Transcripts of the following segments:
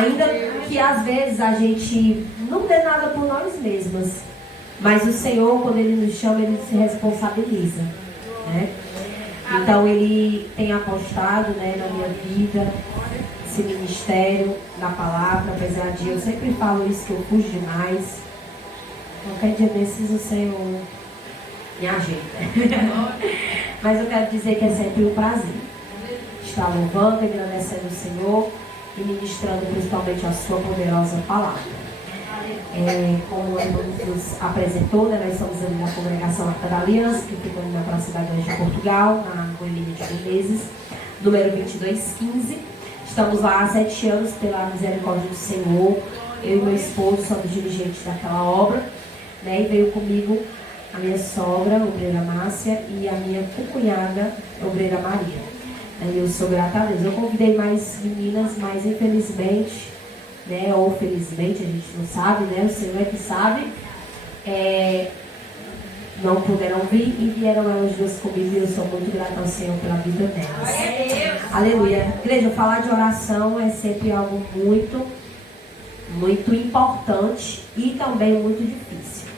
Ainda que às vezes a gente não dê nada por nós mesmas, mas o Senhor, quando Ele nos chama, Ele se responsabiliza, né? Então Ele tem apostado, né, na minha vida, esse ministério, na palavra, apesar de eu sempre falo isso, que eu fujo demais. Qualquer dia desses o Senhor me ajeita. Mas eu quero dizer que é sempre um prazer estar louvando, agradecendo o Senhor e ministrando principalmente a sua poderosa palavra. Como o irmão nos apresentou, né, nós estamos ali na congregação Arca da Aliança, que fica ali na Praça da Grande de Portugal, na Rua Emília de Menezes, número 2215. Estamos lá há 7 anos pela misericórdia do Senhor. Eu e meu esposo somos dirigentes daquela obra, né, e veio comigo a minha sogra, a obreira Márcia, e a minha cunhada, a obreira Maria. Eu sou grata a Deus. Eu convidei mais meninas, mas infelizmente, né, ou felizmente, a gente não sabe, né, o Senhor é que sabe, não puderam vir e vieram elas duas comigo, e eu sou muito grata ao Senhor pela vida delas. Aleluia. Igreja, falar de oração é sempre algo muito, muito importante e também muito difícil.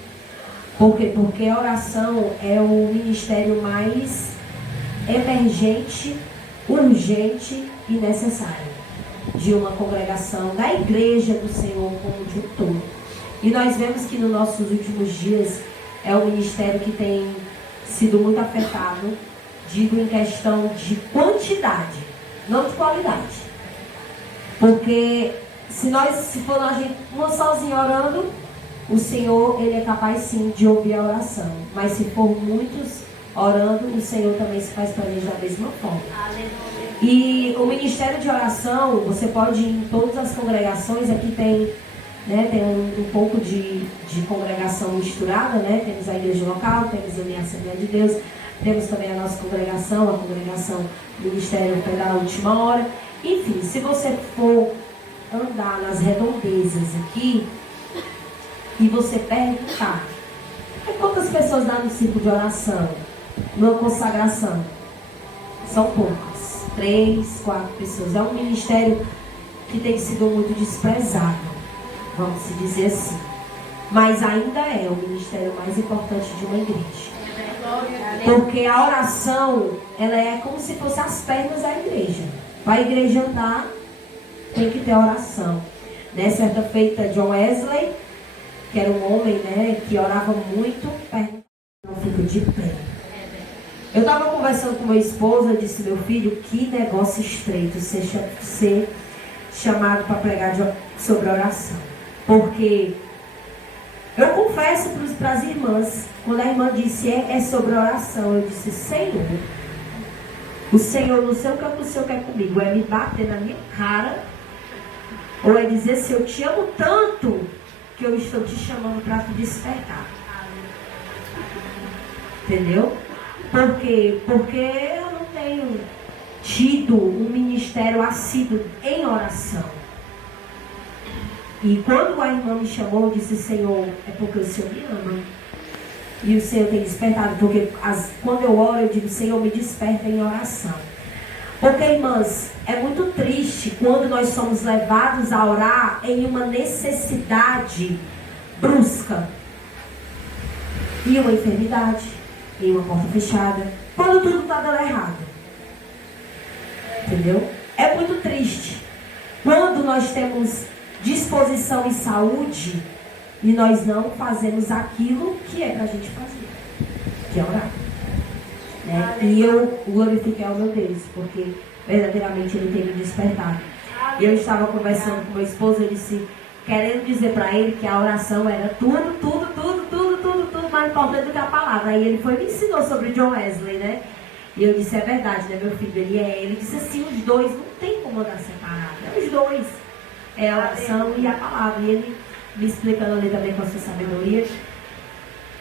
Por quê? Porque a oração é o ministério mais emergente, urgente e necessário de uma congregação, da igreja do Senhor como de um todo. E nós vemos que nos nossos últimos dias é um ministério que tem sido muito afetado, digo em questão de quantidade, não de qualidade. Porque se for a gente uma sozinha orando, o Senhor, Ele é capaz sim de ouvir a oração. Mas se for muitos orando, o Senhor também se faz presente da mesma forma. E o ministério de oração, você pode ir em todas as congregações, aqui tem, né, tem um pouco de congregação misturada, né? Temos a igreja local, temos a Assembleia de Deus, temos também a nossa congregação, a congregação Ministério da Última Hora. Enfim, se você for andar nas redondezas aqui e você perguntar quantas pessoas dá no círculo de oração, numa consagração, são poucas. 3, 4 pessoas. É um ministério que tem sido muito desprezado, vamos se dizer assim. Mas ainda é o ministério mais importante de uma igreja. Porque a oração, ela é como se fosse as pernas da igreja. Para a igreja andar, tem que ter oração. Né? Certa feita, John Wesley, que era um homem, né, que orava muito, não fica de pé. Eu estava conversando com meu esposo, eu disse, meu filho, que negócio estreito ser chamado para pregar sobre oração. Porque eu confesso para as irmãs, quando a irmã disse é sobre oração, eu disse, Senhor, o Senhor, não sei o que o Senhor quer comigo, é me bater na minha cara, ou é dizer se eu te amo tanto que eu estou te chamando para te despertar. Entendeu? Por quê? Porque eu não tenho tido um ministério assíduo em oração. E quando a irmã me chamou, eu disse, Senhor, é porque o Senhor me ama. E o Senhor tem despertado, porque quando eu oro, eu digo, Senhor, me desperta em oração. Porque, irmãs, é muito triste quando nós somos levados a orar em uma necessidade brusca. E uma enfermidade, e uma porta fechada, quando tudo está dando errado. Entendeu? É muito triste quando nós temos disposição e saúde e nós não fazemos aquilo que é para a gente fazer, que é orar. Né? E eu glorifiquei ao meu Deus, porque verdadeiramente Ele tem me despertado. E eu estava conversando com meu esposo, eu disse, querendo dizer para ele que a oração era tudo mais importante do que a palavra. Aí ele foi e me ensinou sobre John Wesley, né? E eu disse, é verdade, né, meu filho? Ele disse assim, os dois, não tem como andar separado. É os dois. É a oração e a palavra. E ele me explicando ali também com a sua sabedoria.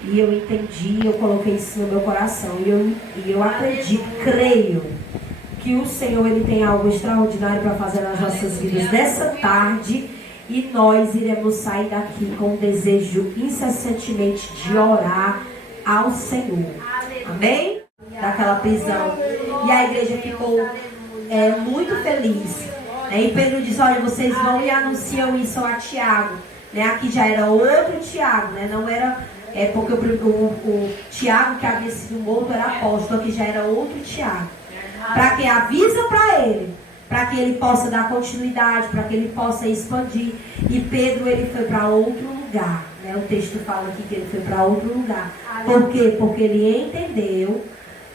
E eu entendi, eu coloquei isso no meu coração. E eu acredito, creio, que o Senhor, Ele tem algo extraordinário para fazer nas nossas vidas nessa tarde. E nós iremos sair daqui com o desejo incessantemente de orar ao Senhor. Amém? Daquela prisão. E a igreja ficou muito feliz E Pedro diz, olha, vocês vão e anunciam isso a Tiago. Aqui já era outro Tiago, não era, porque o Tiago que havia sido morto era apóstolo, aqui já era outro Tiago. Para que avisa para ele, para que ele possa dar continuidade, para que ele possa expandir. E Pedro, ele foi para outro lugar. O texto fala aqui que ele foi para outro lugar. Por quê? Porque ele entendeu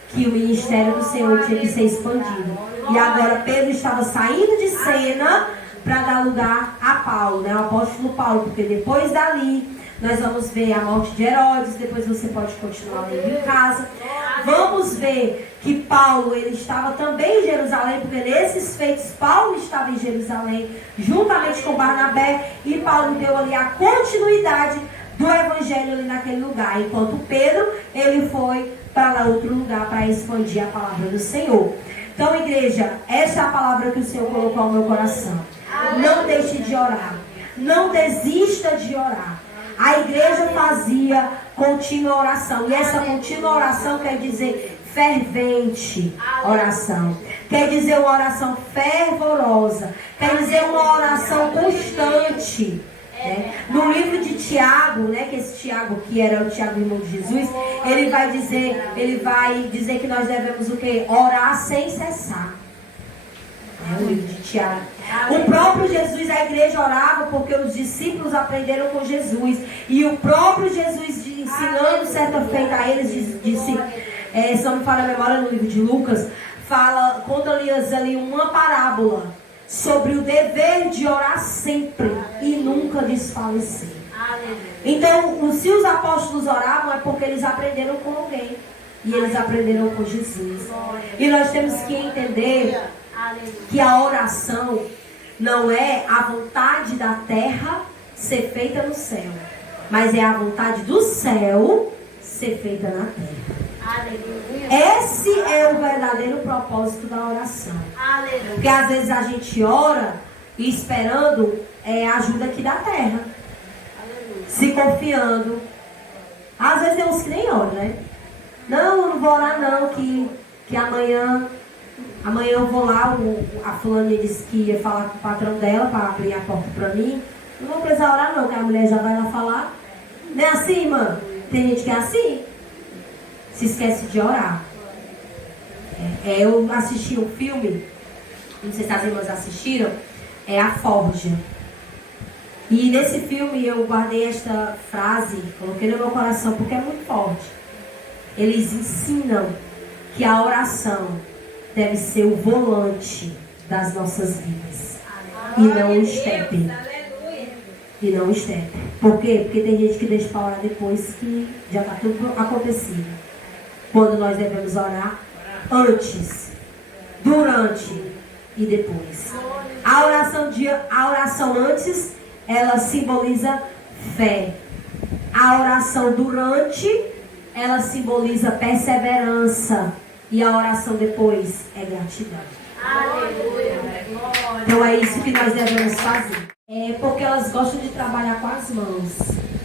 que o ministério do Senhor tinha que ser expandido. E agora Pedro estava saindo de cena para dar lugar a Paulo, o apóstolo Paulo, porque depois dali nós vamos ver a morte de Herodes, depois você pode continuar lendo em casa. Vamos ver que Paulo, ele estava também em Jerusalém, porque nesses feitos Paulo estava em Jerusalém, juntamente com Barnabé, e Paulo deu ali a continuidade do evangelho ali naquele lugar, enquanto Pedro, ele foi para outro lugar para expandir a palavra do Senhor. Então, igreja, essa é a palavra que o Senhor colocou ao meu coração. Não deixe de orar. Não desista de orar. A igreja fazia contínua oração. E essa contínua oração quer dizer fervente oração. Quer dizer uma oração fervorosa. Quer dizer uma oração constante. No livro de Tiago, que esse Tiago que era o Tiago irmão de Jesus, ele vai dizer que nós devemos o quê? Orar sem cessar. O livro de Tiago. O próprio Jesus, a igreja orava porque os discípulos aprenderam com Jesus. E o próprio Jesus, ensinando certa feita a eles, disse, se não me falha a memória, no livro de Lucas, conta-lhes ali uma parábola sobre o dever de orar sempre e nunca desfalecer. Então, se os apóstolos oravam, é porque eles aprenderam com alguém. E eles aprenderam com Jesus. E nós temos que entender que a oração não é a vontade da terra ser feita no céu, mas é a vontade do céu ser feita na terra. Esse é o verdadeiro propósito da oração. Porque às vezes a gente ora esperando a ajuda aqui da terra, se confiando. Às vezes tem uns que nem oram, Não, eu não vou orar não, que amanhã eu vou lá, a fulana disse que ia falar com o patrão dela para abrir a porta para mim. Não vou precisar orar não, que a mulher já vai lá falar. Não é assim, mano? Tem gente que é assim. Se esquece de orar. Eu assisti um filme, não sei se as irmãs assistiram, A Forja. E nesse filme eu guardei esta frase, coloquei no meu coração porque é muito forte. Eles ensinam que a oração deve ser o volante das nossas vidas. E não o estepe. E não o estepe. Por quê? Porque tem gente que deixa para orar depois que já está tudo acontecido. Quando nós devemos orar antes, durante e depois. A oração antes, ela simboliza fé. A oração durante, ela simboliza perseverança. E a oração depois é gratidão. Aleluia. Então é isso que nós devemos fazer. Porque elas gostam de trabalhar com as mãos,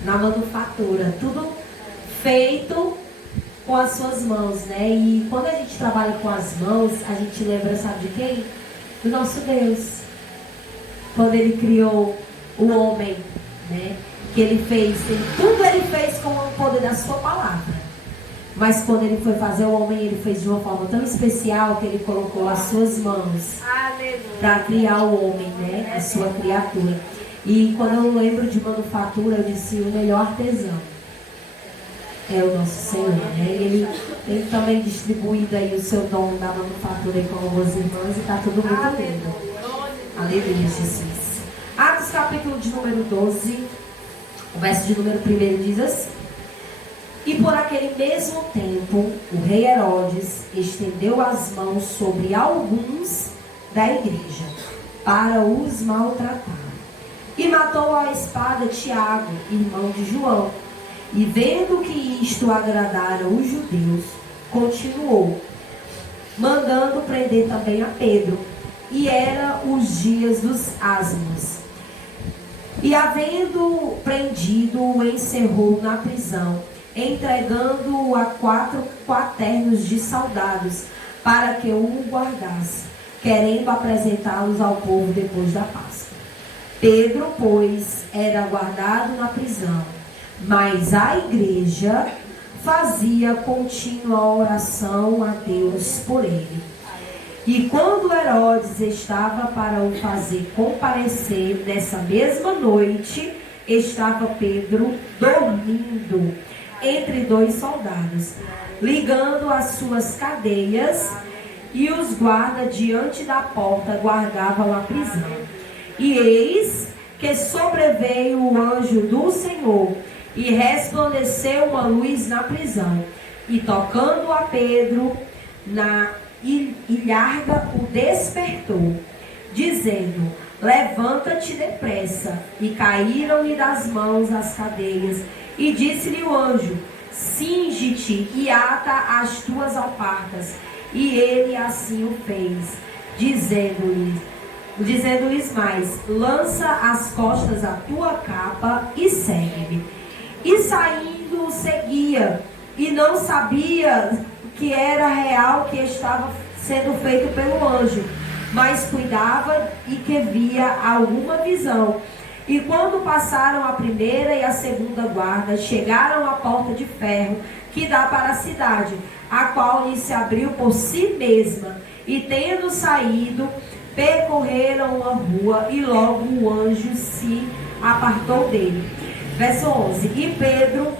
na manufatura. Tudo feito com as suas mãos, E quando a gente trabalha com as mãos, a gente lembra, sabe de quem? Do nosso Deus. Quando Ele criou o homem, Que Ele fez, tudo Ele fez com o poder da sua palavra. Mas quando Ele foi fazer o homem, Ele fez de uma forma tão especial que Ele colocou as suas mãos para criar o homem, a sua criatura. E quando eu lembro de manufatura, eu disse, o melhor artesão é o nosso Senhor, Ele tem também distribuído aí o seu dom da manufatura aí com algumas irmãs e está tudo muito lindo. Aleluia, Jesus. Atos capítulo de número 12, o verso de número 1 diz assim: e por aquele mesmo tempo, o rei Herodes estendeu as mãos sobre alguns da igreja para os maltratar. E matou à espada Tiago, irmão de João. E vendo que isto agradara os judeus, continuou, mandando prender também a Pedro. E era os dias dos ázimos. E havendo prendido, o encerrou na prisão, entregando-o a 4 quaternos de soldados, para que o guardasse. querendo apresentá-los ao povo depois da Páscoa. Pedro, pois, era guardado na prisão, mas a igreja fazia contínua oração a Deus por ele. E quando Herodes estava para o fazer comparecer nessa mesma noite, estava Pedro dormindo entre 2 soldados, ligando as suas cadeias, e os guardas diante da porta guardavam a prisão. E eis que sobreveio o anjo do Senhor, e resplandeceu uma luz na prisão, e tocando a Pedro na ilharga, o despertou, dizendo: levanta-te depressa. E caíram-lhe das mãos as cadeias, e disse-lhe o anjo: cinge-te e ata as tuas alparcas. E ele assim o fez, dizendo-lhes mais: lança às costas a tua capa e segue-me. E saindo seguia, e não sabia que era real que estava sendo feito pelo anjo, mas cuidava e que via alguma visão. E quando passaram a primeira e a segunda guarda, chegaram à porta de ferro que dá para a cidade, a qual lhe se abriu por si mesma. E tendo saído, percorreram a rua, e logo o anjo se apartou dele. Verso 11. E Pedro,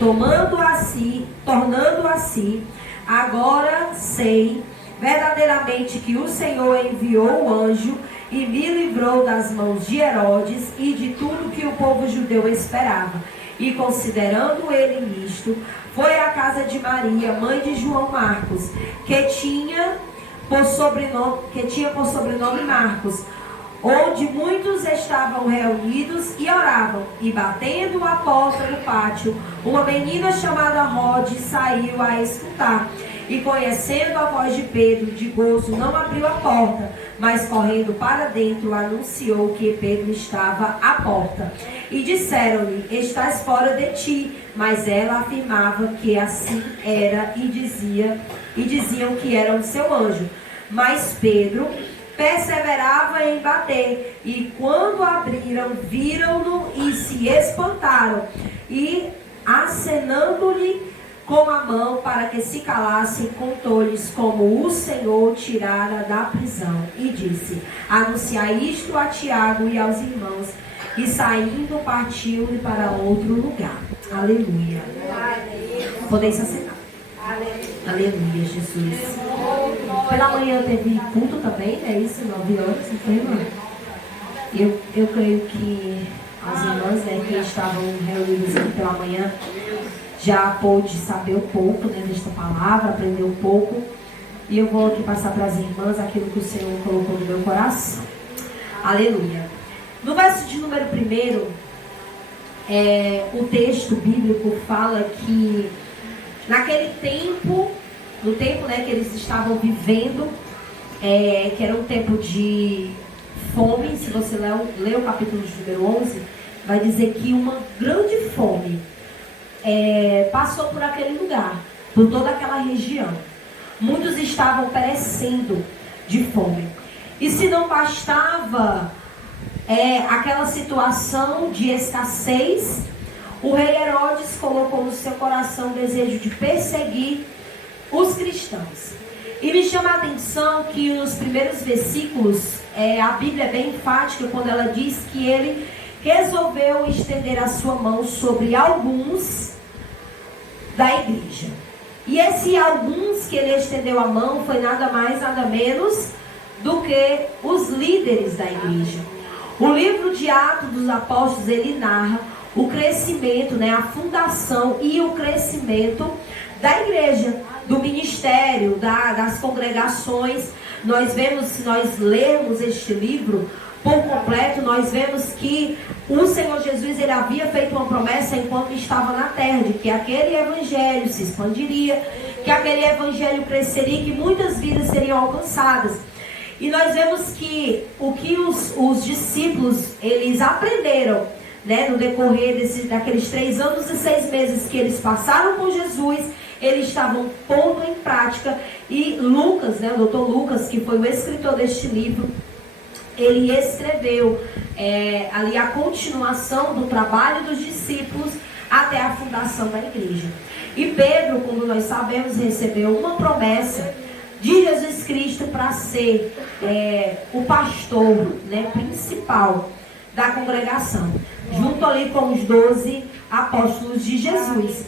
tornando a si, agora sei verdadeiramente que o Senhor enviou o anjo e me livrou das mãos de Herodes e de tudo que o povo judeu esperava. E considerando ele nisto, foi à casa de Maria, mãe de João Marcos, que tinha por sobrenome Marcos, onde muitos estavam reunidos e oravam. E batendo a porta do pátio, uma menina chamada Rode saiu a escutar. E conhecendo a voz de Pedro, de gozo não abriu a porta, mas correndo para dentro anunciou que Pedro estava à porta. E disseram-lhe: estás fora de ti. Mas ela afirmava que assim era, e diziam que era o seu anjo. Mas Pedro perseverava em bater, e quando abriram, viram-no e se espantaram, e acenando-lhe com a mão para que se calasse, contou-lhes como o Senhor tirara da prisão, e disse: anunciai isto a Tiago e aos irmãos. E saindo, partiu-lhe para outro lugar. Aleluia. Podeis assentar. Aleluia, Jesus. Pela manhã teve culto também, é isso? 9 horas, não foi, irmã? Eu creio que as irmãs, que estavam reunidas aqui pela manhã, já pôde saber um pouco, desta palavra, aprender um pouco. E eu vou aqui passar para as irmãs aquilo que o Senhor colocou no meu coração. Aleluia. No verso de número 1, o texto bíblico fala que naquele tempo, no tempo que eles estavam vivendo, que era um tempo de fome. Se você ler o capítulo de número 11, vai dizer que uma grande fome passou por aquele lugar, por toda aquela região. Muitos estavam perecendo de fome. E se não bastava aquela situação de escassez, o rei Herodes colocou no seu coração o desejo de perseguir os cristãos. E me chama a atenção que nos primeiros versículos, a Bíblia é bem enfática quando ela diz que ele resolveu estender a sua mão sobre alguns da igreja. E esse alguns que ele estendeu a mão foi nada mais, nada menos do que os líderes da igreja. O livro de Atos dos Apóstolos, ele narra o crescimento, a fundação e o crescimento da igreja, do ministério, das congregações. Nós vemos, se nós lermos este livro por completo, nós vemos que o Senhor Jesus, ele havia feito uma promessa enquanto estava na terra, de que aquele evangelho se expandiria, que aquele evangelho cresceria, que muitas vidas seriam alcançadas. E nós vemos que o que os discípulos, eles aprenderam, no decorrer daqueles 3 anos e 6 meses que eles passaram com Jesus, eles estavam pondo em prática. E Lucas, né, o doutor Lucas, que foi o escritor deste livro, ele escreveu ali a continuação do trabalho dos discípulos até a fundação da igreja. E Pedro, como nós sabemos, recebeu uma promessa de Jesus Cristo para ser o pastor, né, principal da congregação, junto ali com os 12 apóstolos de Jesus.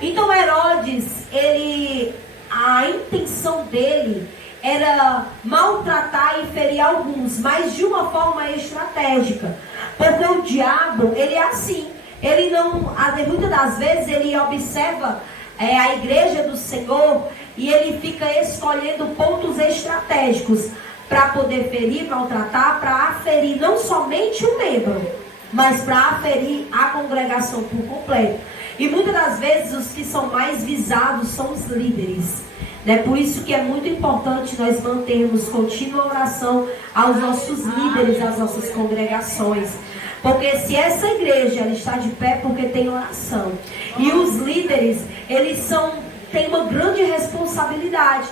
Então Herodes, a intenção dele era maltratar e ferir alguns, mas de uma forma estratégica, porque o diabo, ele é assim, ele não, muitas das vezes ele observa a igreja do Senhor e ele fica escolhendo pontos estratégicos para poder ferir, maltratar, para aferir não somente o membro, mas para aferir a congregação por completo. E muitas das vezes os que são mais visados são os líderes, né? Por isso que é muito importante nós mantermos contínua oração aos nossos líderes, às nossas congregações. Porque se essa igreja ela está de pé, porque tem oração. E os líderes, eles têm uma grande responsabilidade.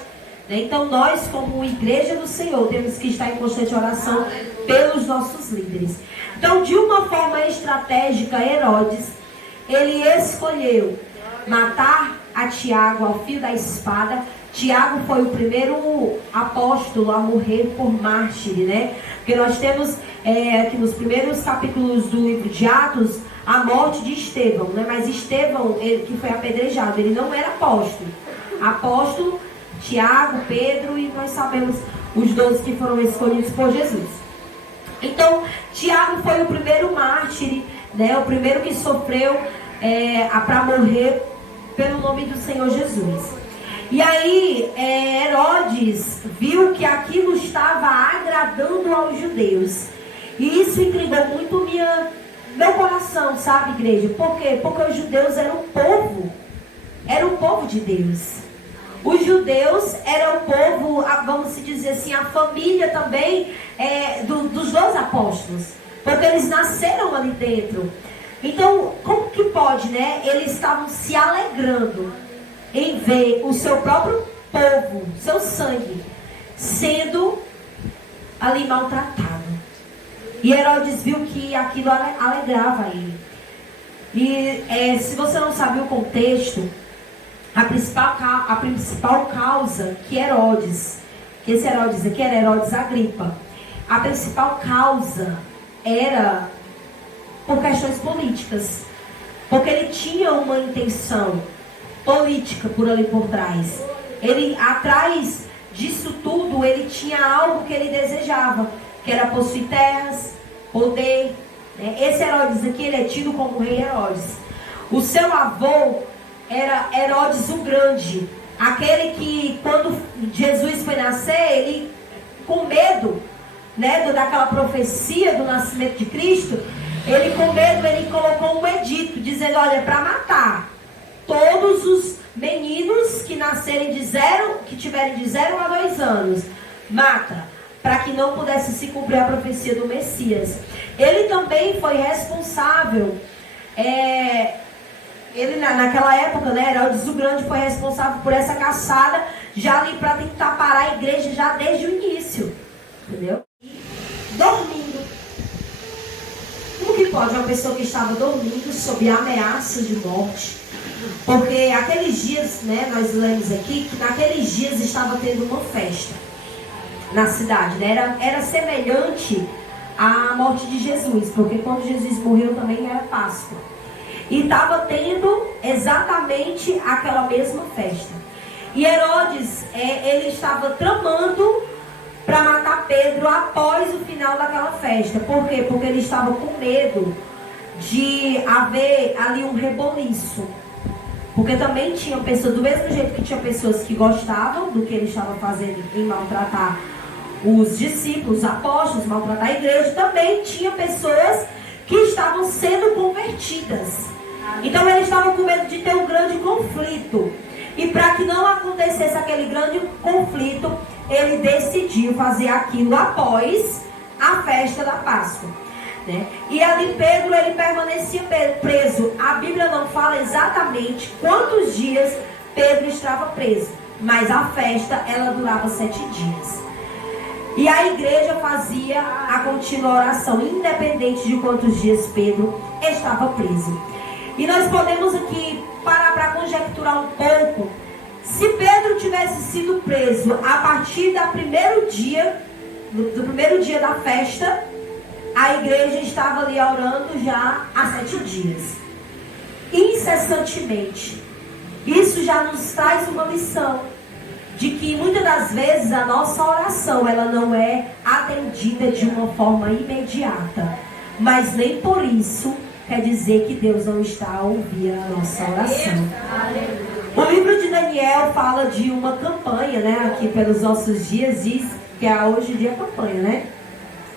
Então nós, como igreja do Senhor, temos que estar em constante oração pelos nossos líderes. Então, de uma forma estratégica, Herodes, ele escolheu matar a Tiago ao fio da espada. Tiago foi o primeiro apóstolo a morrer por mártire, né? Porque nós temos aqui nos primeiros capítulos do livro de Atos a morte de Estevão, né? Mas Estevão, ele que foi apedrejado, ele não era apóstolo. Apóstolo, Tiago, Pedro, e nós sabemos os 12 que foram escolhidos por Jesus. Então, Tiago foi o primeiro mártire, né? O primeiro que sofreu para morrer pelo nome do Senhor Jesus. E aí, Herodes viu que aquilo estava agradando aos judeus. E isso intrigou muito meu coração, sabe, igreja? Por quê? Porque os judeus eram o povo de Deus. Os judeus eram o povo, vamos dizer assim, a família também dos 12 apóstolos. Porque eles nasceram ali dentro. Então, como que pode, né? Eles estavam se alegrando em ver o seu próprio povo, seu sangue, sendo ali maltratado. E Herodes viu que aquilo alegrava ele. E se você não sabe o contexto, a principal causa que esse Herodes aqui era Herodes Agripa, a principal causa era por questões políticas, porque ele tinha uma intenção política por ali por trás. Ele, atrás disso tudo, ele tinha algo que ele desejava, que era possuir terras, poder, né? Esse Herodes aqui, ele é tido como rei Herodes. O seu avô era Herodes o Grande, aquele que quando Jesus foi nascer, ele com medo, né, daquela profecia do nascimento de Cristo, ele com medo, ele colocou um edito, dizendo, olha, para matar todos os meninos que nascerem que tiverem de 0 a 2 anos, mata, para que não pudesse se cumprir a profecia do Messias. Ele também foi responsável, ele naquela época, né, Herodes o Grande foi responsável por essa caçada, já ali para tentar parar a igreja já desde o início, entendeu? Dormindo. Como que pode uma pessoa que estava dormindo sob ameaça de morte? Porque aqueles dias, né, nós lemos aqui, que naqueles dias estava tendo uma festa na cidade, né? Era semelhante à morte de Jesus, porque quando Jesus morreu também era Páscoa. E estava tendo exatamente aquela mesma festa. E Herodes, ele estava tramando para matar Pedro após o final daquela festa. Por quê? Porque ele estava com medo de haver ali um reboliço. Porque também tinham pessoas, do mesmo jeito que tinha pessoas que gostavam do que ele estava fazendo em maltratar os discípulos, os apóstolos, maltratar a igreja, também tinha pessoas que estavam sendo convertidas. Então ele estava com medo de ter um grande conflito. E para que não acontecesse aquele grande conflito, ele decidiu fazer aquilo após a festa da Páscoa, né? E ali Pedro, ele permanecia preso. A Bíblia não fala exatamente quantos dias Pedro estava preso, mas a festa, ela durava 7 dias. E a igreja fazia a contínua oração, independente de quantos dias Pedro estava preso. E nós podemos aqui parar para conjecturar um pouco. Se Pedro tivesse sido preso a partir do primeiro dia da festa, a igreja estava ali orando já há 7 dias. Incessantemente. Isso já nos traz uma lição de que muitas das vezes a nossa oração, ela não é atendida de uma forma imediata. Mas nem por isso quer dizer que Deus não está a ouvir a nossa oração. O livro de Daniel fala de uma campanha, né? Aqui pelos nossos dias diz que é hoje em dia campanha, né?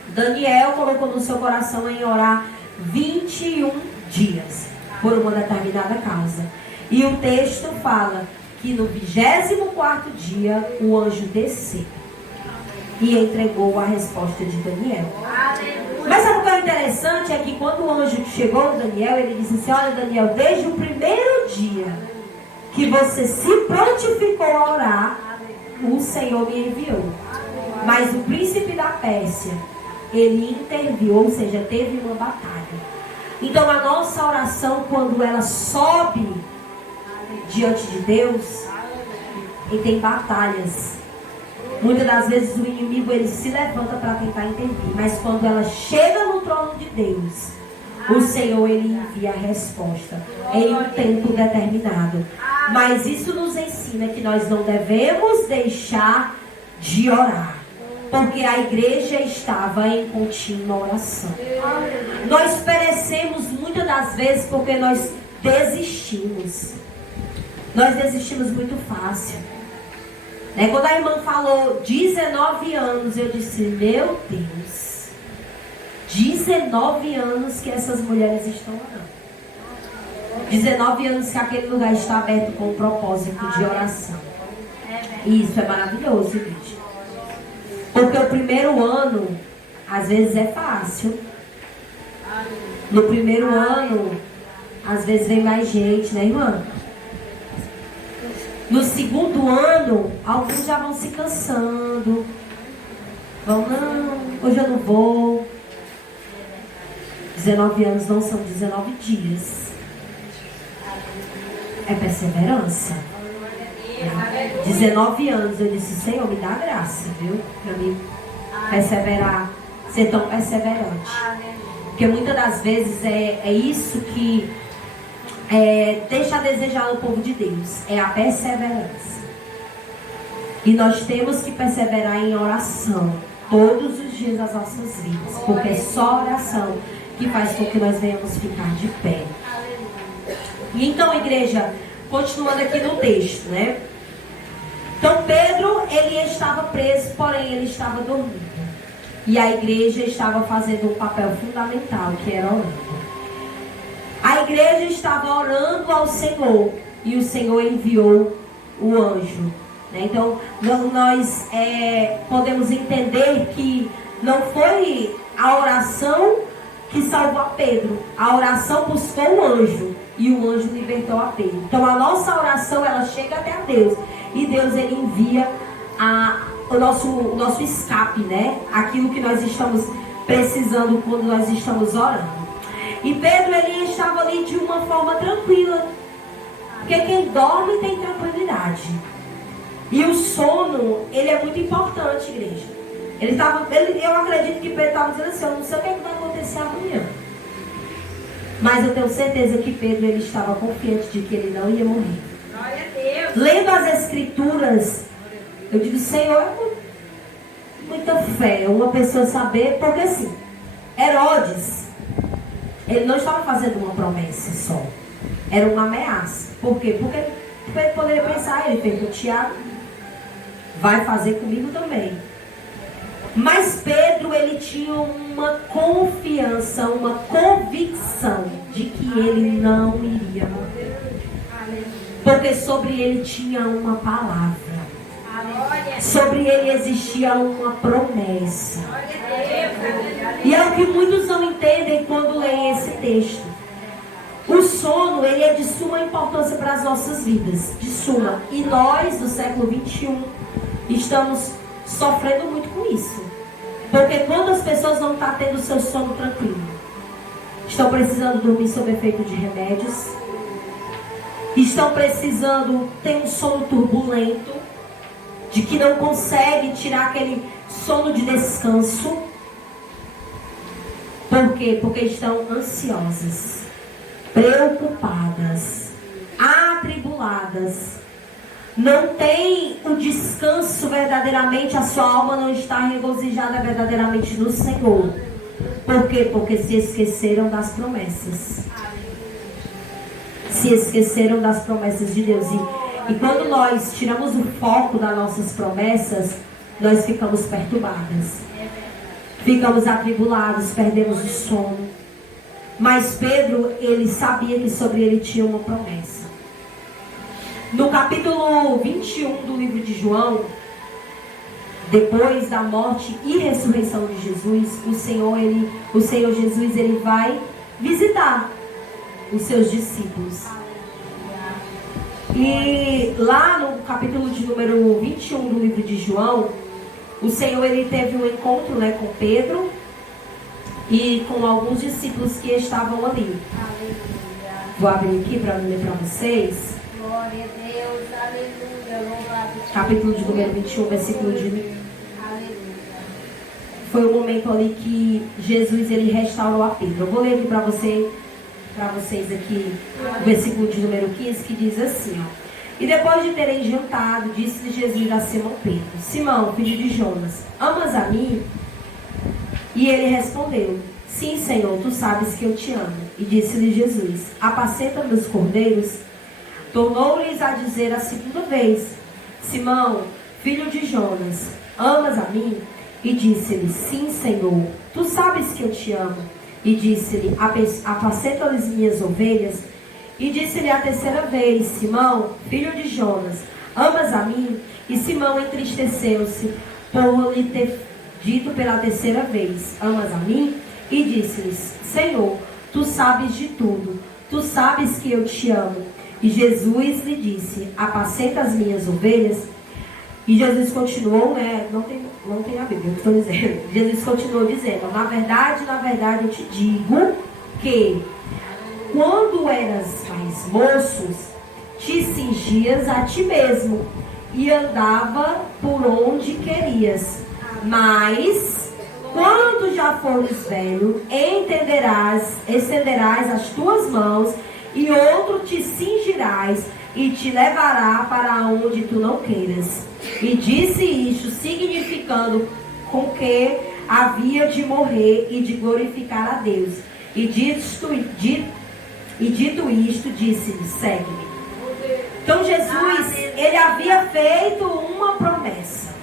Daniel colocou no seu coração em orar 21 dias por uma determinada causa. E o texto fala que no 24º dia o anjo desceu e entregou a resposta de Daniel. Mas sabe o que é interessante? É que quando o anjo chegou no Daniel, ele disse assim: olha, Daniel, desde o primeiro dia que você se prontificou a orar, o Senhor me enviou. Mas o príncipe da Pérsia, ele interviu, ou seja, teve uma batalha. Então a nossa oração, quando ela sobe diante de Deus, e tem batalhas. Muitas das vezes o inimigo, ele se levanta para tentar intervir. Mas quando ela chega no trono de Deus, o Senhor, ele envia a resposta em um tempo determinado. Mas isso nos ensina que nós não devemos deixar de orar, porque a igreja estava em contínua oração. Nós perecemos muitas das vezes porque nós desistimos. Nós desistimos muito fácil. Quando a irmã falou 19 anos, eu disse: meu Deus, 19 anos que essas mulheres estão orando. 19 anos que aquele lugar está aberto com o propósito de oração. E isso é maravilhoso, gente. Porque o primeiro ano, às vezes é fácil. No primeiro ano, às vezes vem mais gente, né, irmã? No segundo ano, alguns já vão se cansando. Vão, não, hoje eu não vou. 19 anos não são 19 dias. É perseverança. 19 anos eu disse: Senhor, me dá graça, viu? Para mim perseverar, ser tão perseverante. Porque muitas das vezes é isso que deixa a desejar no povo de Deus. É a perseverança. E nós temos que perseverar em oração todos os dias das nossas vidas. Porque é só oração que faz com que nós venhamos ficar de pé. E então, igreja, continuando aqui no texto, né? Então Pedro, ele estava preso, porém ele estava dormindo. E a igreja estava fazendo um papel fundamental, que era orando. A igreja estava orando ao Senhor, e o Senhor enviou o anjo. Então nós podemos entender que não foi a oração que salvou a Pedro. A oração buscou o anjo, e o anjo libertou a Pedro. Então a nossa oração, ela chega até a Deus. E Deus, ele envia o nosso escape, né? Aquilo que nós estamos precisando quando nós estamos orando. E Pedro, ele estava ali de uma forma tranquila. Porque quem dorme tem tranquilidade. E o sono, ele é muito importante, igreja. Eu acredito que Pedro estava dizendo assim: eu não sei o que vai acontecer amanhã. Mas eu tenho certeza que Pedro, ele estava confiante de que ele não ia morrer. Glória a Deus. Lendo as escrituras, eu digo: Senhor, muita fé, uma pessoa saber, porque assim, Herodes, ele não estava fazendo uma promessa só, era uma ameaça. Por quê? Porque Pedro poderia pensar: ele fez com o Tiago, vai fazer comigo também. Mas Pedro, ele tinha uma confiança, uma convicção de que ele não iria morrer. Porque sobre ele tinha uma palavra. Sobre ele existia uma promessa. E é o que muitos não entendem quando leem esse texto. O sono, ele é de suma importância para as nossas vidas, de suma. E nós, do século 21, estamos sofrendo muito com isso. Porque quando as pessoas não estão tendo seu sono tranquilo, estão precisando dormir sob efeito de remédios, estão precisando ter um sono turbulento, de que não consegue tirar aquele sono de descanso. Por quê? Porque estão ansiosas, preocupadas, atribuladas. Não tem o descanso verdadeiramente, a sua alma não está regozijada verdadeiramente no Senhor. Por quê? Porque se esqueceram das promessas. Se esqueceram das promessas de Deus. E quando nós tiramos o foco das nossas promessas, nós ficamos perturbadas. Ficamos atribulados, perdemos o sono. Mas Pedro, ele sabia que sobre ele tinha uma promessa. No capítulo 21 do livro de João, depois da morte e ressurreição de Jesus, o Senhor Jesus, ele vai visitar os seus discípulos. E lá no capítulo de número 21 do livro de João, o Senhor, ele teve um encontro, né, com Pedro e com alguns discípulos que estavam ali. Aleluia. Vou abrir aqui para ler para vocês. Glória a Deus, aleluia, louvado. Capítulo de número 21, versículo de... Aleluia. Foi o momento ali que Jesus, ele restaurou a Pedro. Eu vou ler aqui para vocês aqui, o versículo de número 15, que diz assim, ó. E depois de terem jantado, disse Jesus a Simão Pedro: Simão, filho de Jonas, amas a mim? E ele respondeu: Sim, Senhor, tu sabes que eu te amo. E disse-lhe Jesus: Apacenta meus cordeiros. Tornou-lhes a dizer a segunda vez: Simão, filho de Jonas, amas a mim? E disse-lhe: Sim, Senhor, tu sabes que eu te amo. E disse-lhe: Apacenta-lhes minhas ovelhas. E disse-lhe a terceira vez: Simão, filho de Jonas, amas a mim? E Simão entristeceu-se por lhe ter dito pela terceira vez: Amas a mim? E disse-lhes: Senhor, tu sabes de tudo, tu sabes que eu te amo. E Jesus lhe disse: Apacenta as minhas ovelhas. E Jesus continuou, né? Não tem a Bíblia, eu estou dizendo. Jesus continuou dizendo: na verdade, eu te digo que quando eras mais moços, te cingias a ti mesmo e andava por onde querias. Mas quando já fores velho, estenderás as tuas mãos e outro te cingirás e te levará para onde tu não queiras. E disse isto, significando com que havia de morrer e de glorificar a Deus. E dito isto, disse-lhe: segue-me. Então Jesus, ele havia feito uma promessa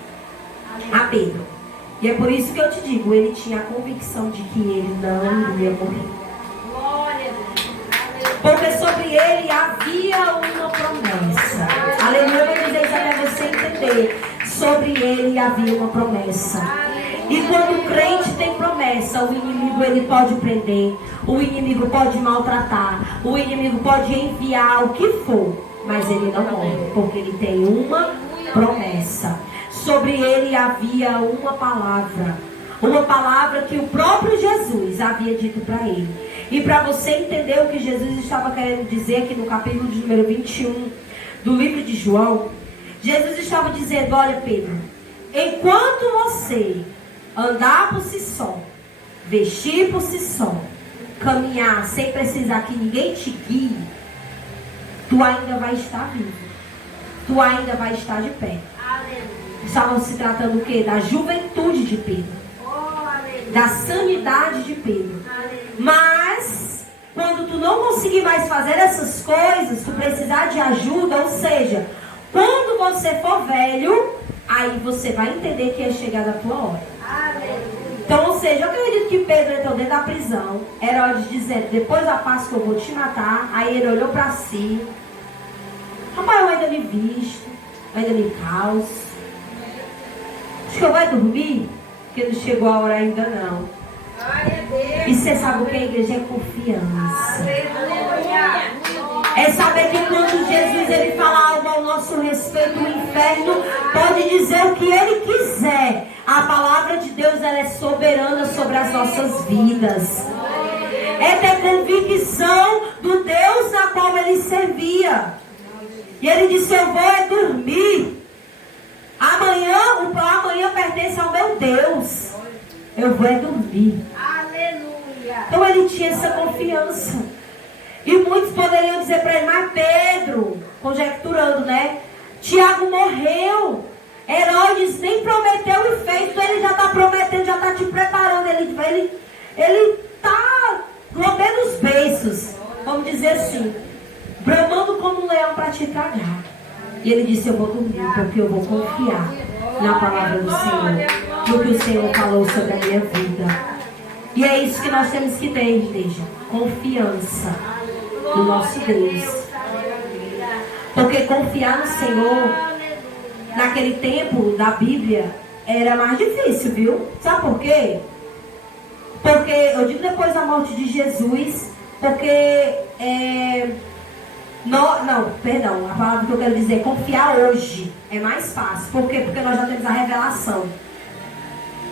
a Pedro. E é por isso que eu te digo, ele tinha a convicção de que ele não iria morrer. Porque sobre ele havia uma promessa. Aleluia, eu vou dizer isso até você entender. Sobre ele havia uma promessa. E quando o crente tem promessa, o inimigo, ele pode prender, o inimigo pode maltratar, o inimigo pode enviar o que for, mas ele não morre, porque ele tem uma promessa. Sobre ele havia uma palavra que o próprio Jesus havia dito para ele. E para você entender o que Jesus estava querendo dizer aqui no capítulo de número 21 do livro de João, Jesus estava dizendo: olha, Pedro, enquanto você andar por si só, vestir por si só, caminhar sem precisar que ninguém te guie, tu ainda vai estar vivo, tu ainda vai estar de pé. Estavam se tratando o quê? Da juventude de Pedro, da sanidade de Pedro. Mas quando tu não conseguir mais fazer essas coisas, tu precisar de ajuda, ou seja, quando você for velho, aí você vai entender que é chegada a tua hora. Então, ou seja, eu acredito que Pedro entrou dentro da prisão, Herodes dizendo: depois da Páscoa eu vou te matar. Aí ele olhou para si: rapaz, eu ainda me visto, ainda me calço, acho que eu vou dormir, porque não chegou a hora ainda não. E você sabe o que a igreja é? Confiança. É saber que quando Jesus ele fala algo ao nosso respeito, o inferno pode dizer o que ele quiser. A palavra de Deus ela é soberana sobre as nossas vidas. É ter convicção do Deus na qual ele servia. E ele disse: eu vou dormir. Amanhã pertence ao meu Deus. Eu vou dormir. Aleluia. Então ele tinha essa confiança. E muitos poderiam dizer para ele: mas Pedro, conjecturando, né? Tiago morreu. Herodes nem prometeu e fez. Então ele já está prometendo, já está te preparando. Ele está lambendo os beiços. Vamos dizer assim. Bramando como um leão para te tragar. E ele disse: eu vou dormir porque eu vou confiar na palavra do Senhor, no que o Senhor falou sobre a minha vida. E é isso que nós temos que ter, igreja: confiança no nosso Deus. Porque confiar no Senhor, naquele tempo da Bíblia, era mais difícil, viu? Sabe por quê? Porque, eu digo depois da morte de Jesus, porque perdão, a palavra que eu quero dizer, confiar hoje é mais fácil. Por quê? Porque nós já temos a revelação.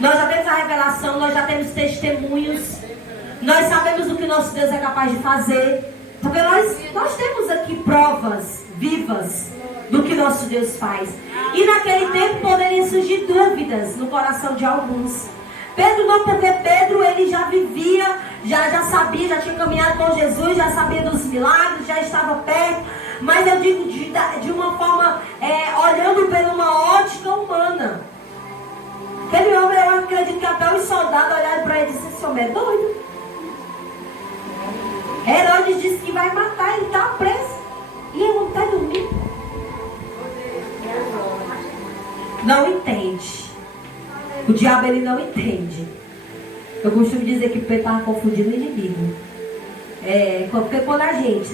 Nós já temos a revelação, nós já temos testemunhos. Nós sabemos o que nosso Deus é capaz de fazer. Porque nós temos aqui provas vivas do que nosso Deus faz. E naquele tempo poderiam surgir dúvidas no coração de alguns. Pedro não, porque Pedro ele já vivia, já sabia, já tinha caminhado com Jesus, já sabia dos milagres, já estava perto. Mas eu digo de uma forma, olhando por uma ótica humana. Aquele homem, eu acredito que até os soldados olharam para ele e disseram: esse homem é doido. Herodes disse que vai matar, ele está preso. E ele não está dormindo. Não entende. O diabo ele não entende. Eu costumo dizer que Pedro estava confundindo o inimigo. Porque quando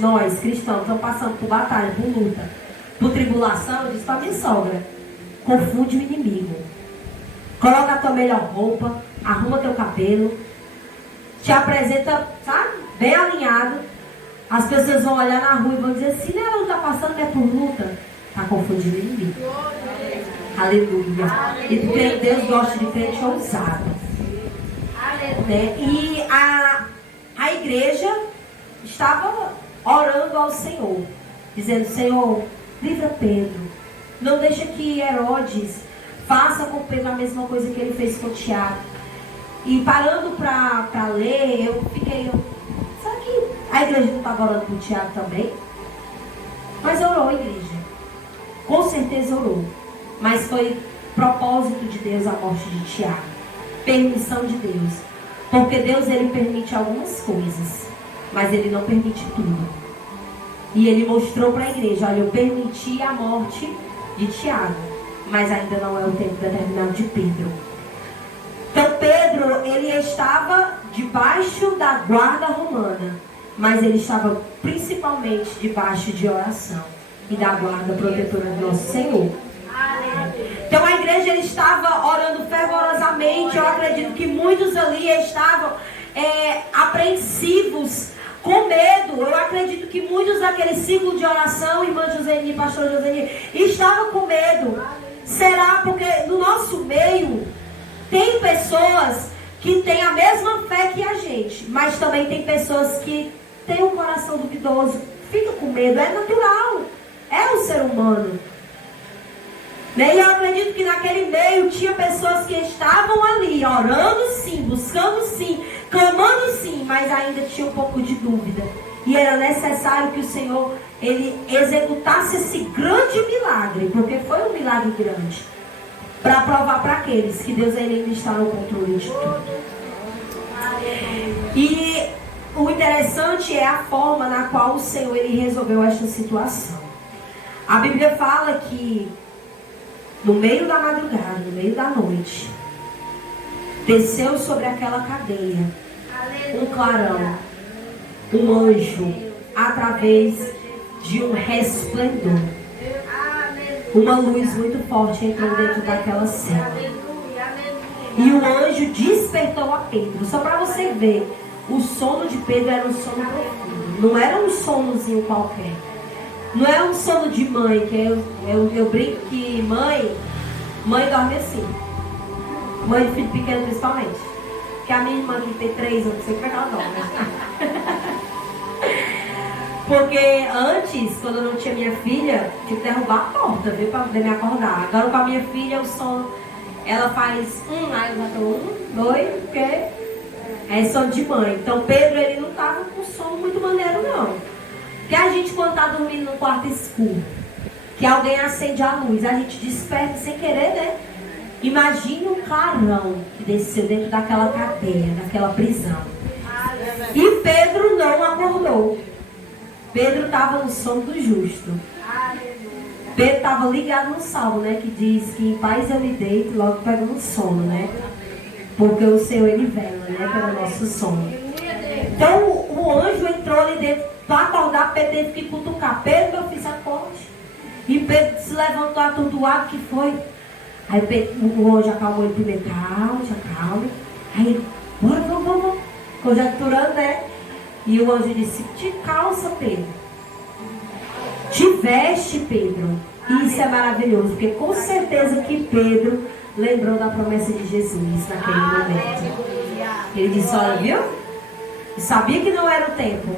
nós cristãos, estamos passando por batalha, por luta, por tribulação, eu disse para minha sogra: confunde o inimigo. Coloca a tua melhor roupa, arruma teu cabelo, te apresenta, sabe, bem alinhado. As pessoas vão olhar na rua e vão dizer assim: não, ela não está passando, não é por luta. Está confundindo o inimigo. Aleluia. E porque Deus gosta de crente ousado. Né? E a igreja estava orando ao Senhor, dizendo: Senhor, livra Pedro. Não deixa que Herodes faça com Pedro a mesma coisa que ele fez com Tiago. E parando para ler, eu fiquei: será que a igreja não estava orando por Tiago também? Mas orou a igreja. Com certeza orou. Mas foi propósito de Deus a morte de Tiago. Permissão de Deus. Porque Deus ele permite algumas coisas, mas ele não permite tudo. E ele mostrou para a igreja: olha, eu permiti a morte de Tiago, mas ainda não é o tempo determinado de Pedro. Então Pedro, ele estava debaixo da guarda romana, mas ele estava principalmente debaixo de oração e da guarda protetora do nosso Senhor. Então a igreja ele estava orando fervorosamente. Eu acredito que muitos ali estavam apreensivos, com medo. Eu acredito que muitos daquele ciclo de oração, irmã Joseni, pastor Joseni, estavam com medo. Será? Porque no nosso meio tem pessoas que têm a mesma fé que a gente, mas também tem pessoas que têm um coração duvidoso, ficam com medo. É natural, é o ser humano. E eu acredito que naquele meio tinha pessoas que estavam ali, orando sim, buscando sim, clamando sim, mas ainda tinha um pouco de dúvida. E era necessário que o Senhor ele executasse esse grande milagre, porque foi um milagre grande, para provar para aqueles que Deus ainda está no controle de tudo. E o interessante é a forma na qual o Senhor ele resolveu esta situação. A Bíblia fala que no meio da madrugada, no meio da noite, desceu sobre aquela cadeia um clarão, um anjo, através de um resplendor. Uma luz muito forte entrou dentro daquela cela. E o anjo despertou a Pedro. Só para você ver O sono de Pedro era um sono profundo. Não era um sonozinho qualquer. Não é um sono de mãe, que eu brinco que mãe dorme assim. Mãe de filho pequeno principalmente. Que a minha irmã que tem 3 anos, não sei como é que ela dorme. Porque antes, quando eu não tinha minha filha, tinha que derrubar a porta, viu, pra poder me acordar. Agora com a minha filha, o sono, ela faz aí eu já tô 2, porque é sono de mãe. Então Pedro, ele não tava com sono muito maneiro, não. Porque a gente, quando tá dormindo num quarto escuro, que alguém acende a luz, a gente desperta sem querer, né? Imagine um clarão que desceu dentro daquela cadeia, daquela prisão. E Pedro não acordou. Pedro estava no sono do justo. Pedro estava ligado no salmo, né? Que diz que em paz eu me deito e logo pego no sono, né? Porque o Senhor, ele vela, né? Pelo nosso sono. Então o anjo entrou ali dentro para acordar. Pedro teve que cutucar. Pedro, meu filho, sacode. E Pedro se levantou atordoado, que foi. Aí Pedro, o anjo acalmou ele primeiro. Calma. Aí ele, bora, vamos. Conjecturando, né? E o anjo disse, te calça, Pedro. Te veste, Pedro. Isso é maravilhoso, porque com certeza que Pedro lembrou da promessa de Jesus naquele momento. Ele disse, olha, viu? Eu sabia que não era o tempo.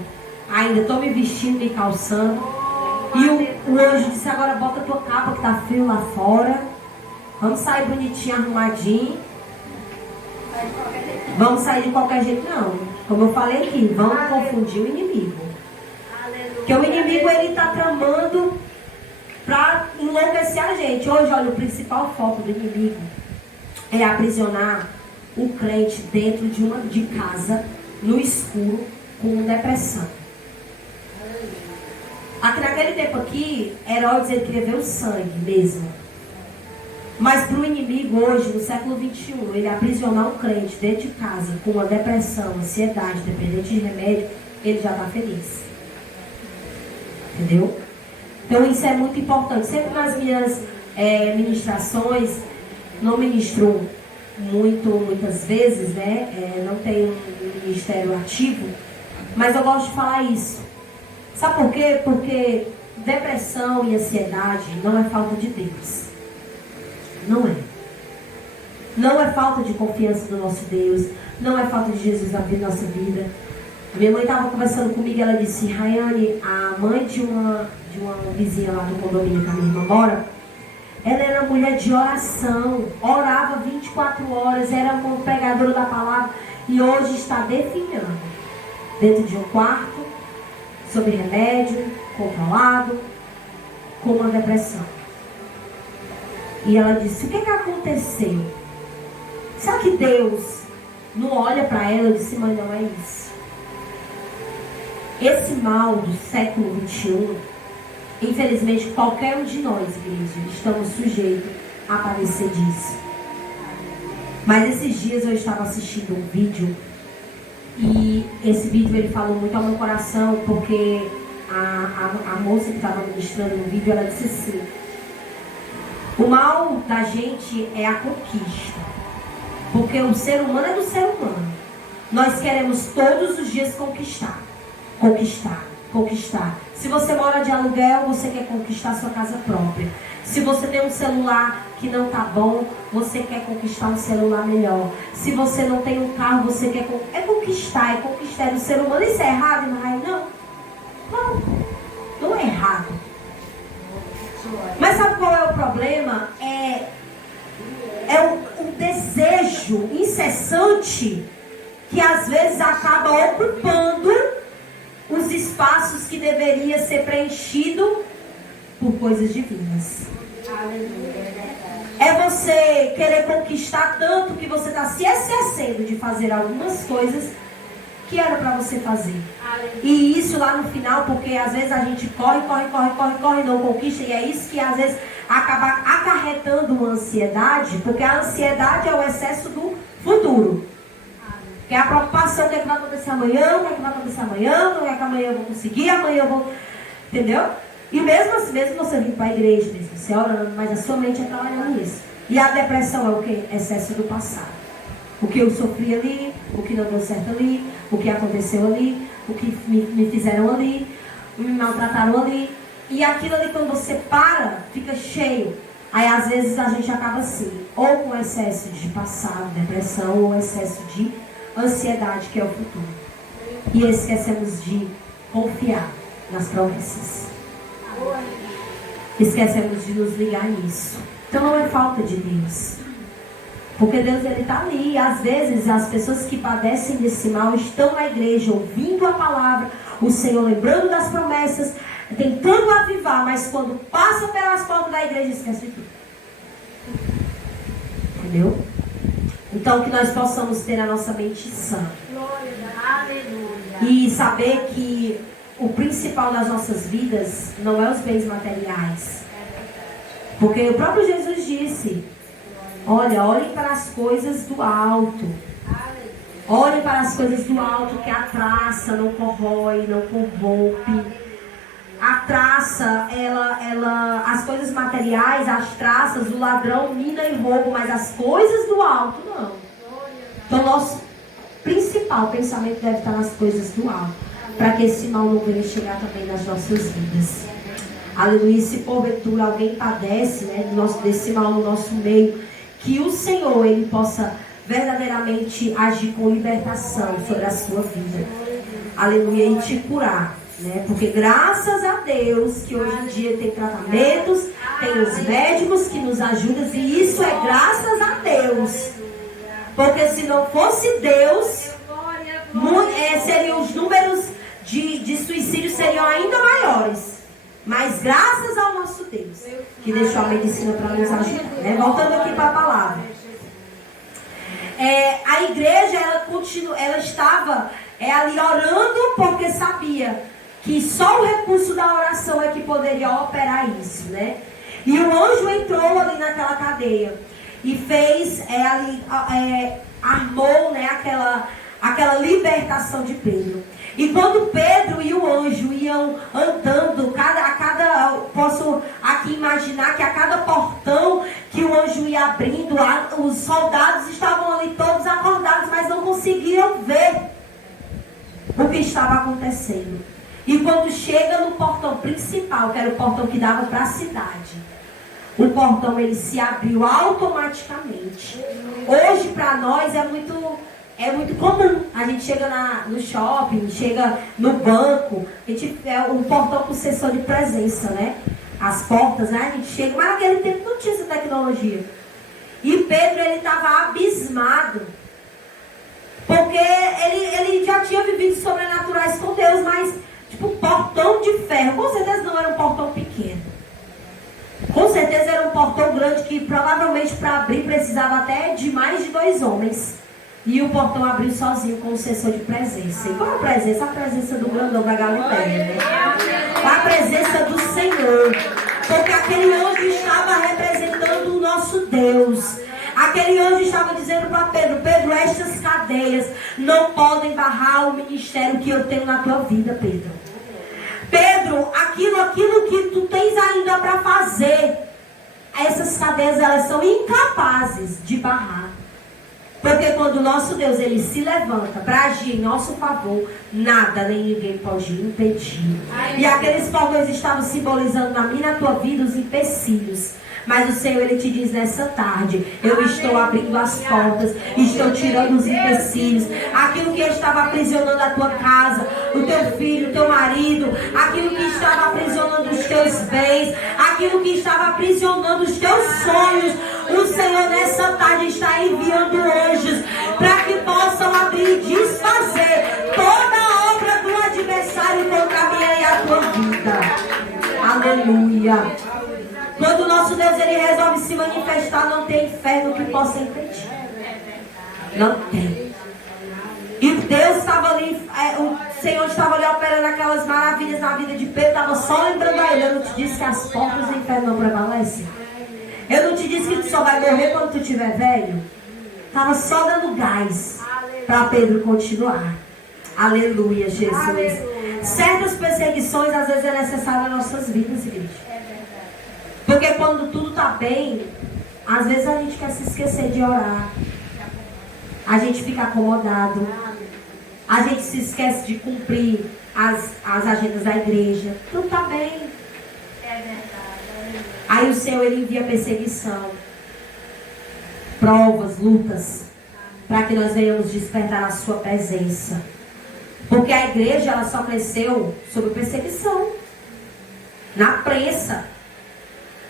Ainda estou me vestindo, me calçando. E o anjo disse, agora bota a tua capa que tá frio lá fora. Vamos sair bonitinho, arrumadinho. Vamos sair de qualquer jeito, não. Como eu falei aqui, vamos confundir o inimigo. Porque o inimigo, ele está tramando para enlouquecer a gente. Hoje, olha, o principal foco do inimigo é aprisionar o crente dentro de casa, no escuro, com depressão. Aqui naquele tempo aqui, Herodes, ele queria ver o sangue mesmo. Mas para o inimigo hoje, no século XXI, ele aprisionar um crente dentro de casa com uma depressão, ansiedade, dependente de remédio, ele já está feliz. Entendeu? Então isso é muito importante. Sempre nas minhas ministrações, não ministro muitas vezes, né? Não tenho um ministério ativo, mas eu gosto de falar isso. Sabe por quê? Porque depressão e ansiedade não é falta de Deus. Não é. Não é falta de confiança no nosso Deus. Não é falta de Jesus na nossa vida. A minha mãe estava conversando comigo e ela disse, Rayane, a mãe de uma vizinha lá do condomínio que a minha irmã mora, ela era mulher de oração, orava 24 horas, era uma pregadora da palavra e hoje está definhando dentro de um quarto, sob remédio, controlado, com uma depressão. E ela disse, o que aconteceu? Será que Deus não olha para ela? Eu disse, mãe, não é isso. Esse mal do século XXI, infelizmente, qualquer um de nós, igreja, estamos sujeitos a padecer disso. Mas esses dias eu estava assistindo um vídeo, e esse vídeo ele falou muito ao meu coração, porque a moça que estava ministrando no vídeo, ela disse assim, o mal da gente é a conquista. Porque o ser humano é do ser humano. Nós queremos todos os dias conquistar. Se você mora de aluguel, você quer conquistar sua casa própria. Se você tem um celular que não tá bom, você quer conquistar um celular melhor. Se você não tem um carro, você quer conquistar. É do ser humano. Isso é errado, não? Não é errado. Mas sabe qual é o problema? É o desejo incessante que às vezes acaba ocupando os espaços que deveria ser preenchido por coisas divinas. É você querer conquistar tanto que você está se esquecendo de fazer algumas coisas que era para você fazer. E isso lá no final, porque às vezes a gente corre, não conquista, e é isso que às vezes acaba acarretando uma ansiedade, porque a ansiedade é o excesso do futuro. Que é a preocupação, o que é que vai acontecer amanhã, não é que amanhã eu vou conseguir, amanhã eu vou... Entendeu? E mesmo assim, mesmo você vindo para a igreja, mesmo você orando, mas a sua mente é trabalhando nisso. E a depressão é o quê? Excesso do passado. O que eu sofri ali, o que não deu certo ali, o que aconteceu ali, o que me fizeram ali, me maltrataram ali. E aquilo ali, quando você para, fica cheio. Aí às vezes a gente acaba assim, ou com excesso de passado, depressão, ou excesso de ansiedade, que é o futuro. E esquecemos de confiar nas promessas. Esquecemos de nos ligar nisso. Então não é falta de Deus. Porque Deus, ele está ali. E às vezes as pessoas que padecem desse mal estão na igreja, ouvindo a palavra, o Senhor lembrando das promessas, tentando avivar, mas quando passa pelas portas da igreja, esquece de tudo. Entendeu? Então que nós possamos ter a nossa mente sã. E saber que o principal das nossas vidas não é os bens materiais. Porque o próprio Jesus disse: olha, olhem para as coisas do alto. Olhem para as coisas do alto, que a traça não corrói, não corrompe. A traça, as coisas materiais, as traças, o ladrão mina e rouba, mas as coisas do alto não. Então nosso principal pensamento deve estar nas coisas do alto, para que esse mal não venha chegar também nas nossas vidas. Aleluia. Se porventura alguém padece, né, desse mal no nosso meio, que o Senhor, ele possa verdadeiramente agir com libertação sobre a sua vida. Aleluia. E te curar, né? Porque graças a Deus que hoje em dia tem tratamentos, tem os médicos que nos ajudam, e isso é graças a Deus. Porque se não fosse Deus, seriam os números de suicídio seriam ainda maiores. Mas graças ao nosso Deus, que deixou a medicina para nos ajudar, né? Voltando aqui para a palavra. A igreja, ela estava ali orando, porque sabia que só o recurso da oração é que poderia operar isso, né? E o anjo entrou ali naquela cadeia e fez, armou, né, aquela libertação de Pedro. E quando Pedro e o anjo iam andando, posso aqui imaginar que a cada portão que o anjo ia abrindo, os soldados estavam ali todos acordados, mas não conseguiam ver o que estava acontecendo. E quando chega no portão principal, que era o portão que dava para a cidade, o portão, ele se abriu automaticamente. Hoje para nós é muito comum. A gente chega no shopping, chega no banco, um portão com sensor de presença, né? As portas, né? A gente chega, mas naquele tempo não tinha essa tecnologia. E Pedro, ele estava abismado, porque ele já tinha vivido sobrenaturais com Deus, mas tipo um portão de ferro. Com certeza não era um portão pequeno. Com certeza era um portão grande que provavelmente para abrir precisava até de mais de 2 homens. E o portão abriu sozinho com o sensor de presença. E qual a presença? A presença do grandão da Galileia, né? A presença do Senhor. Porque aquele anjo estava representando o nosso Deus. Aquele anjo estava dizendo para Pedro: Pedro, estas cadeias não podem barrar o ministério que eu tenho na tua vida, Pedro. Pedro, aquilo que tu tens ainda para fazer, essas cadeias, elas são incapazes de barrar. Porque quando o nosso Deus, ele se levanta para agir em nosso favor, nada nem ninguém pode impedir. E aqueles portões estavam simbolizando na minha e na tua vida os empecilhos. Mas o Senhor, ele te diz nessa tarde: eu estou abrindo as portas, estou tirando os empecilhos. Aquilo que estava aprisionando a tua casa, o teu filho, o teu marido, aquilo que estava aprisionando os teus bens, aquilo que estava aprisionando os teus sonhos, o Senhor nessa tarde está enviando anjos para que possam abrir e desfazer toda a obra do adversário contra a minha e a tua vida. Aleluia. Quando o nosso Deus, ele resolve se manifestar, não tem inferno que possa impedir. Não tem. E Deus estava ali, o Senhor estava ali operando aquelas maravilhas na vida de Pedro. Estava só lembrando a ele: eu não te disse que as portas do inferno não prevalecem? Eu não te disse que tu só vai morrer quando tu estiver velho? Estava só dando gás para Pedro continuar. Aleluia, Jesus. Aleluia. Certas perseguições às vezes é necessário nas nossas vidas, igreja. Porque quando tudo está bem, às vezes a gente quer se esquecer de orar. A gente fica acomodado. A gente se esquece de cumprir as agendas da igreja. Tudo está bem. É verdade. Aí o Senhor, Ele envia perseguição, provas, lutas, para que nós venhamos despertar a sua presença. Porque a igreja, ela só cresceu sob perseguição, na prensa.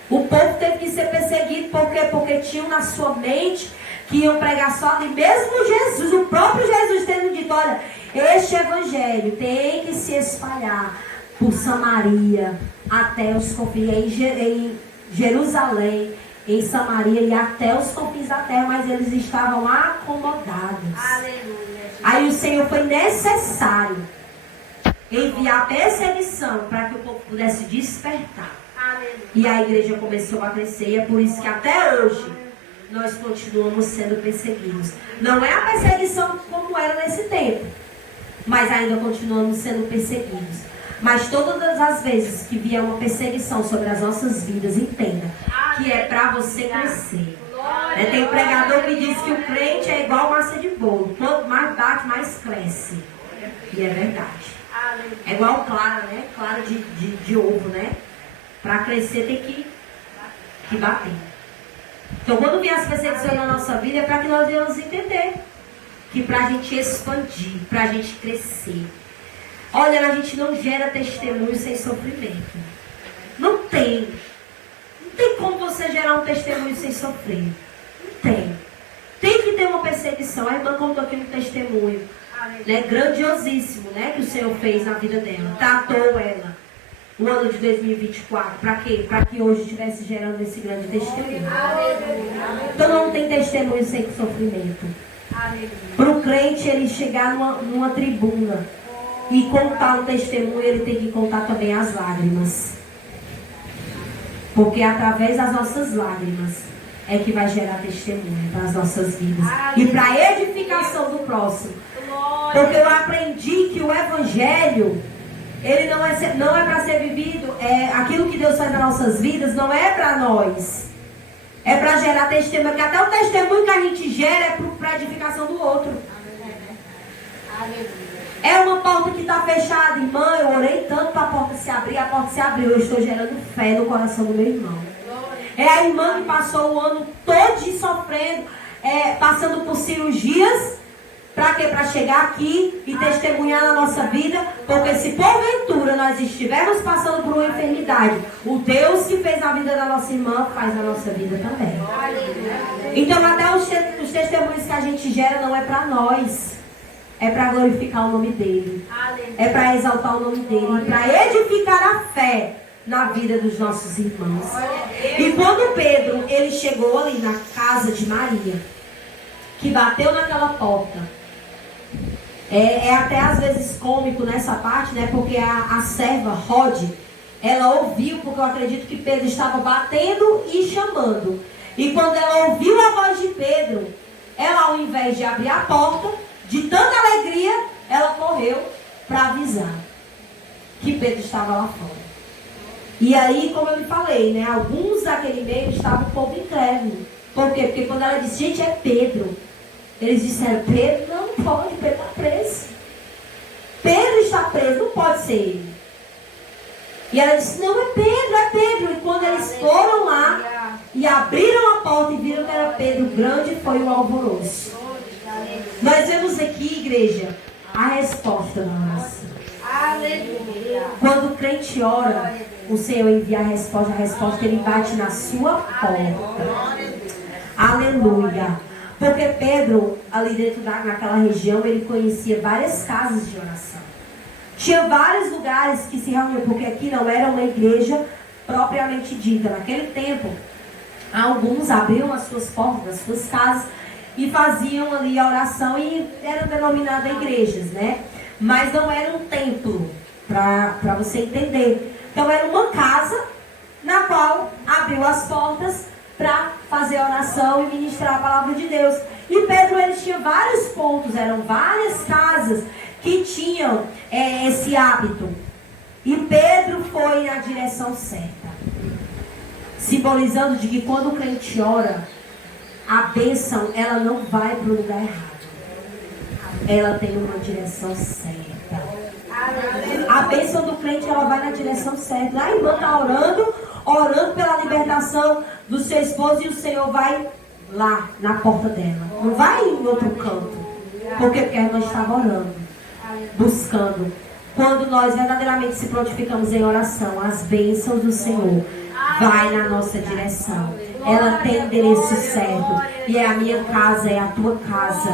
O povo teve que ser perseguido, por quê? Porque tinham na sua mente que iam pregar só ali. Mesmo Jesus, o próprio Jesus tendo dito, olha, este evangelho tem que se espalhar por Samaria, até os confins, em Jerusalém, em Samaria e até os confins da terra, mas eles estavam acomodados. Aleluia. Aí o Senhor foi necessário enviar perseguição para que o povo pudesse despertar. Aleluia. E a igreja começou a crescer, e é por isso que até hoje nós continuamos sendo perseguidos. Não é a perseguição como era nesse tempo, mas ainda continuamos sendo perseguidos. Mas todas as vezes que vier uma perseguição sobre as nossas vidas, entenda que é para você crescer. Tem um pregador que diz que o crente é igual massa de bolo. Quanto mais bate, mais cresce. E é verdade. É igual clara, né? Clara de ovo, né? Para crescer tem que bater. Então, quando vier as perseguições na nossa vida, é para que nós venhamos entender que para a gente expandir, para a gente crescer. Olha, a gente não gera testemunho sem sofrimento. Não tem. Não tem como você gerar um testemunho sem sofrer. Não tem. Tem que ter uma perseguição. A irmã contou aqui um testemunho, né, grandiosíssimo, né, que o Senhor fez na vida dela. Tratou ela no ano de 2024. Para quê? Para que hoje estivesse gerando esse grande testemunho. Então não tem testemunho sem sofrimento. Para o crente, ele chegar numa tribuna e contar um testemunho, ele tem que contar também as lágrimas. Porque através das nossas lágrimas é que vai gerar testemunho para as nossas vidas. E para a edificação do próximo. Porque eu aprendi que o evangelho, ele não é para ser vivido, aquilo que Deus faz nas nossas vidas não é para nós. É para gerar testemunho, porque até o testemunho que a gente gera é para a edificação do outro. É uma porta que está fechada, irmã. Eu orei tanto para a porta se abriu. Eu estou gerando fé no coração do meu irmão. É a irmã que passou o ano todo sofrendo, passando por cirurgias. Para quê? Para chegar aqui e testemunhar na nossa vida. Porque se porventura nós estivermos passando por uma enfermidade, o Deus que fez a vida da nossa irmã faz na nossa vida também. Então até os testemunhos que a gente gera não é para nós. É para glorificar o nome dele. É para exaltar o nome dele. Para edificar a fé na vida dos nossos irmãos. E quando Pedro, ele chegou ali na casa de Maria, que bateu naquela porta, é até às vezes cômico nessa parte, né? Porque a serva Rode, ela ouviu, porque eu acredito que Pedro estava batendo e chamando. E quando ela ouviu a voz de Pedro, ela, ao invés de abrir a porta, de tanta alegria, ela correu para avisar que Pedro estava lá fora. E aí, como eu lhe falei, né? Alguns daquele meio estavam um pouco incrédulos. Por quê? Porque quando ela disse, gente, é Pedro. Eles disseram, Pedro não pode, Pedro está preso. Pedro está preso, não pode ser ele. E ela disse, não, é Pedro. E quando eles foram lá e abriram a porta e viram que era Pedro, grande foi o alvoroço. Nós vemos aqui, igreja, a resposta da oração. Quando o crente ora, o Senhor envia a resposta ele bate na sua porta. Aleluia. Porque Pedro, ali dentro naquela região, ele conhecia várias casas de oração. Tinha vários lugares que se reuniam, porque aqui não era uma igreja propriamente dita. Naquele tempo, alguns abriam as suas portas, as suas casas, e faziam ali a oração, e eram denominadas igrejas, né? Mas não era um templo, para você entender. Então era uma casa na qual abriu as portas para fazer oração e ministrar a palavra de Deus. E Pedro, ele tinha vários pontos, eram várias casas que tinham esse hábito. E Pedro foi na direção certa, simbolizando de que quando o crente ora, a bênção, ela não vai para o lugar errado. ela tem uma direção certa. A bênção do crente, ela vai na direção certa. A irmã está orando pela libertação do seu esposo, e o Senhor vai lá na porta dela. Não vai em outro canto. Porque a irmã estava orando, buscando. Quando nós verdadeiramente se prontificamos em oração, as bênçãos do Senhor vai na nossa direção. Ela tem endereço certo. E é a minha casa, é a tua casa.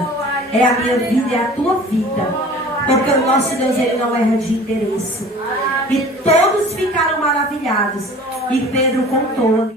É a minha vida, é a tua vida. Porque o nosso Deus, ele não erra de endereço. E todos ficaram maravilhados. E Pedro contou.